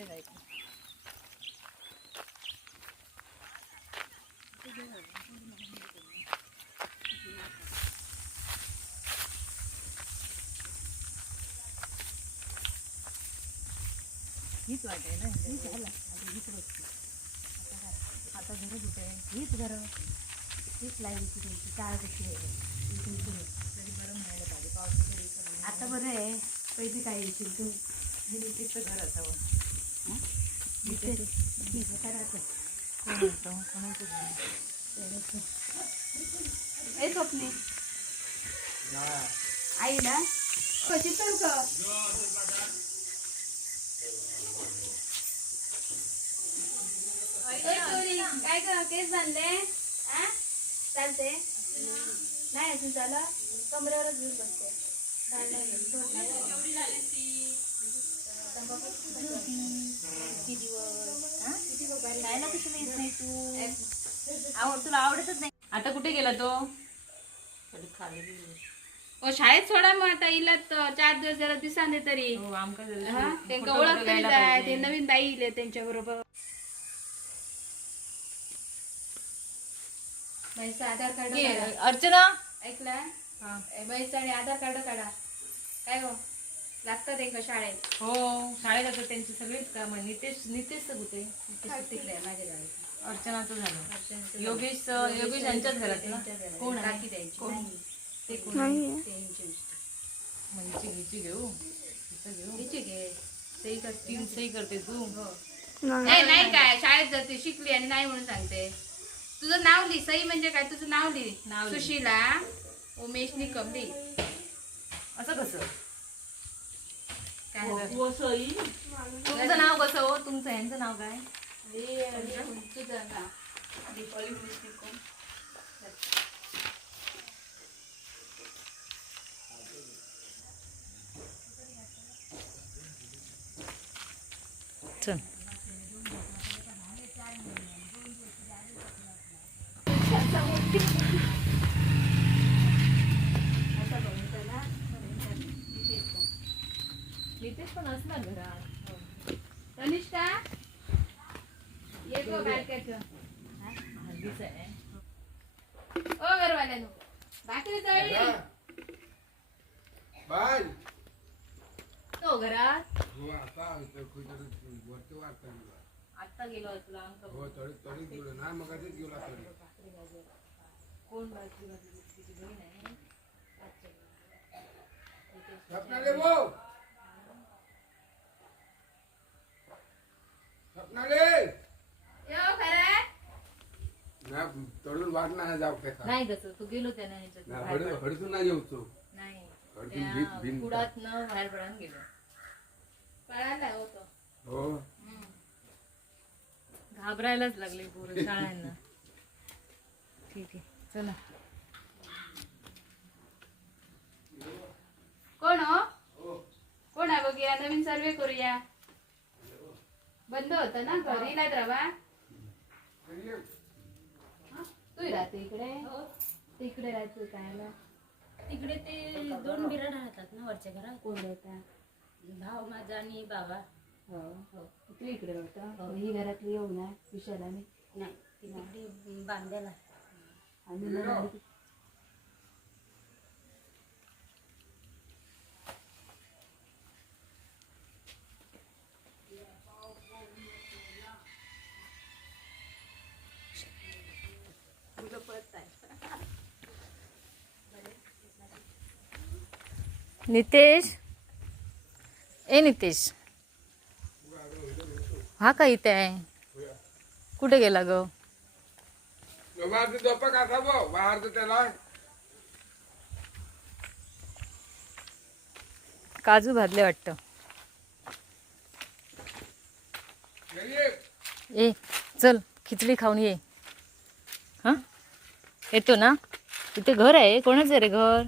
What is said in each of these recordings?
इकडे जायचं. हीच वाट आहे ना, आता घर कुठे आहे? हीच घर, हीच लाईनची तुमची चाळ कशी आहे तरी बरं म्हणायला पाहिजे. पावसाचं आता बरं आहे. पैसे काय येतील तू नितीचं घर असावं. करायचं कोणाचं हे स्वप्ने आई ना कशी तर काय कर केस बांधले चालते नाही अजून झालं कमरेवरच घेऊन बसते. खायला कशी येत नाही तू तुला आवडतच नाही. आता कुठे गेला तो? शाळेत सोडा मग आता इला 4 दिवस जरा दिसांदे तरी त्यांना ओळख तरी जाय. ते नवीन बाई इले त्यांच्या बरोबर. म्हैसा आधार कार्ड अर्चना ऐकला म्हैसा आणि आधार कार्ड काढा. काय हो लागतात एक शाळेत? हो शाळेत आता त्यांची सगळीच काम. नितेश कुठे? तिकडे माझ्या गाडीत. अर्चनाचं झालं. योगेश यांच्याच घरात ना. कोण टाकी द्यायची ते कोण घ्यायची घेऊ घे सही करते. सही करते तू नाही काय शाळेत जाते शिकली आणि नाही म्हणून सांगते. तुझं नाव लिही. सही म्हणजे काय? तुझं नाव लिही. सुशीला उमेश निकम लिही. असं कसं काय तुमचं नाव कसं हो? तुमचं यांचं नाव काय? तुझं नाव दीपाली उमेश निकम. चल नितेश पण असणार घरात. तनिष्का ये गो बारक्याचं हल्दीच आहे. ओ घरवाल्यानो भाकरी तळली तो घरात. आता गेलो तुला अंक कोण भाकरी भाजी तिची बहीण आहे. तळून वाट नाही जाऊ नाही कसं तू गेलो त्याने हडसून नाही येऊ तू नाही कुडात न बाहेर पडून गेलो. पळायला होतो हो घाबरायलाच लागले पोरं शाळांना. ठीक आहे चला. कोण हो? कोण आहे बघूया. नवीन सर्वे करूया. बंद होत ना घर इलाद्रावा. तू राहते इकडे तिकडे राहतो काय तिकडे ते 2 बिराड राहतात ना वरच्या घरात. कोण राहता? भाव माझा आणि बाबा. हो हो तू इकडे राहता. ही घरातली येऊ ना विशाला नाही तिकडे बांधायला. आणि नितेश नितेश हा का इथे आहे? कुठे गेला ग? काजू भाजले वाटतं. ए चल खिचडी खाऊन ये. हा येतो ना. इथे घर आहे. कोणाचं रे घर?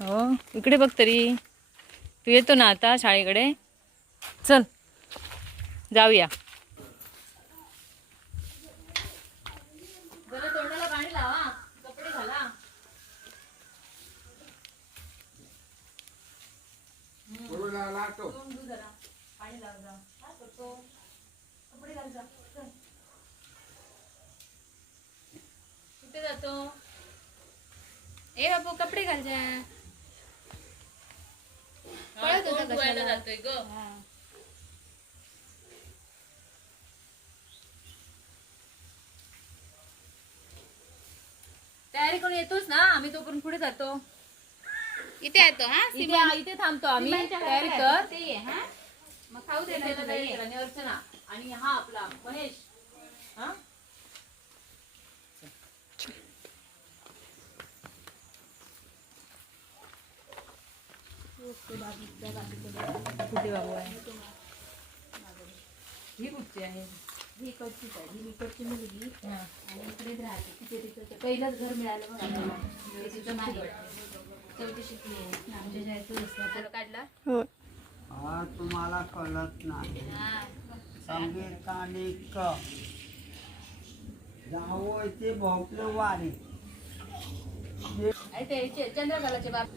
हो इकडे बघ तरी. तू येतो ना आता शाळेकडे. चल जाऊया. जरा तोंडाला पाणी लावा. कपडे घाला. पाणी लाव जा. काय करतो? कपडे घाल जा. चल. कुठे जातो? ए बाबू कपडे घाल जा. पळत होता कशाला? जातोय ग. तयारी करून येतोच ना आम्ही, तोपर्यंत पुढे जातो. इथे येतो हा इथे थांबतो आम्ही. तयारी कर. ते ये हा मग खाऊ दे आणि अर्चना आणि हा आपला महेश. हा कुठे बाबू आहे? ही कुठची आहे? ही इकडचीच आहे, ही इकडची मुलगी हा. आणि इकडेच राहते. तिथे तिचं पहिलंच घर मिळालं बघ आम्हाला. ते तिचं मागे चौथी शिकली आहे आमच्या शाळेतून रस्ता काढला. हा तुम्हाला कळत नाही. संगीतानिक जावं ते भोपलं वारी ते चंद्रकलाचे बाप.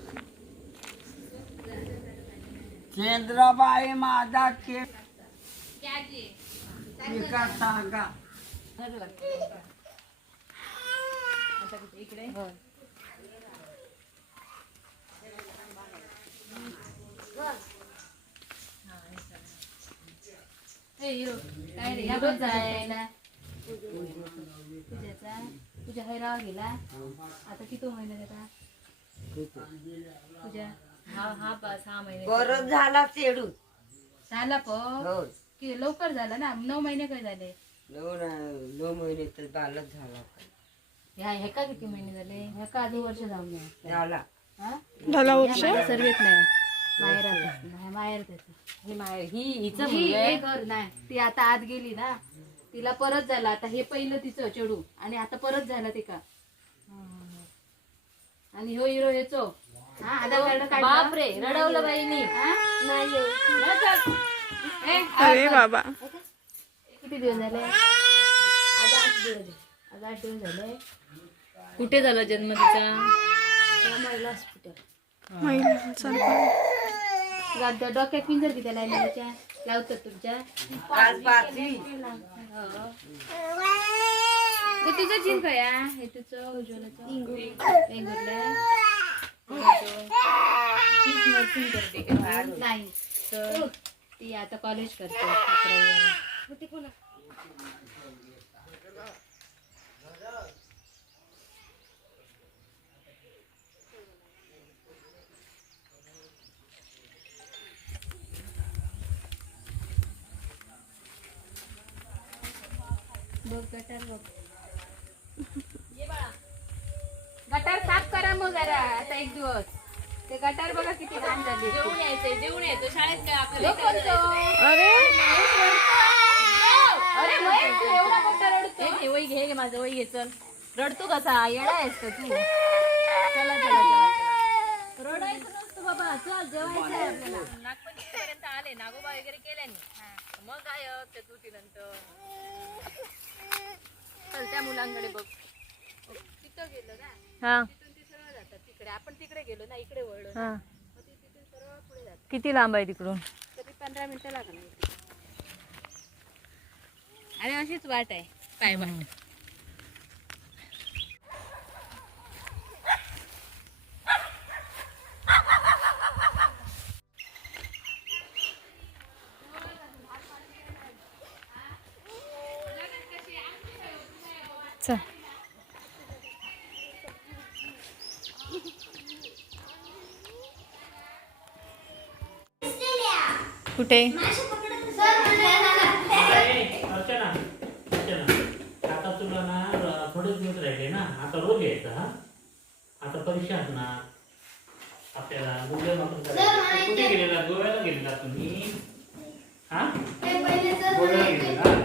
चंद्रबाई माझा एका सांगा आता कुठे इकडे? काय रे ह्या बघ जायला तुझ्याचा तुझ्या हैरावा गेला. आता किती महिन्यात आता तुझ्या? हा 6 महिने बरं झाला चेडू झाला पण की लवकर झाला ना. 9 महिने काय झाले? 9 महिने तर बालच झाला ह्या का किती महिने झाले? ह्या का आधी वर्ष जाऊन नाही झाला सर्वेत नाही माहेर त्याचं हे माहेर ही हिचं हे घर नाही. ती आता आत गेली ना, तिला परत झाला. आता हे पहिलं तिचं चेडू आणि आता परत झाला ते का. आणि हो हिरो हेचो आधार कार्ड काढ. बापरे रडवलं बाईनी. अरे बाबा किती दिवस झाले? आज 8 दिवस झाले. कुठे झाला जन्म तिचा? महिला हॉस्पिटल. डोक्यात पिंजर किती लायला लावतात तुमच्या? तुझं चिन काय हे तुझं उज्ज्वलाचं नर्सिंग करते नाही तर ती आता कॉलेज करते 11वी. बघ गटार बघ. गटार साफ करा मग जरा आता एक दिवस. ते गटार बघा किती घाण झाली. जेवून यायचं शाळेत आपल्याला. अरे एवढा मोठा रडतो. वही घे माझं वही घे. चल रडतो कसा येडा आहेस का तू? चला चला चला रडायचं नसतं बाबा. चल जेवायचं आहे आपल्याला. नागपंचमीपर्यंत आले नागोबा वगैरे केल्याने मग काय चतुर्थीनंतर. चल त्या मुलांकडे बघ. तिथं गेलं ना तिथून ती सरळ जातात तिकडे. आपण तिकडे गेलो ना इकडे वळलो ना मग ती तिथून सरळ पुढे जातात. किती लांब आहे तिकडून? तरी 15 मिनिटं लागणार. आणि अशीच वाट आहे पाय वाट. चल कुठे? अर्चना आता तुला ना थोडेच दिवस राहिले ना. आता रोज यायचं. हा आता परीक्षा असणार आपल्याला. मूल्यमापन करायचं. कुठे गेलेला? गोव्याला गेलेला तुम्ही? हा गोव्याला गेलेला.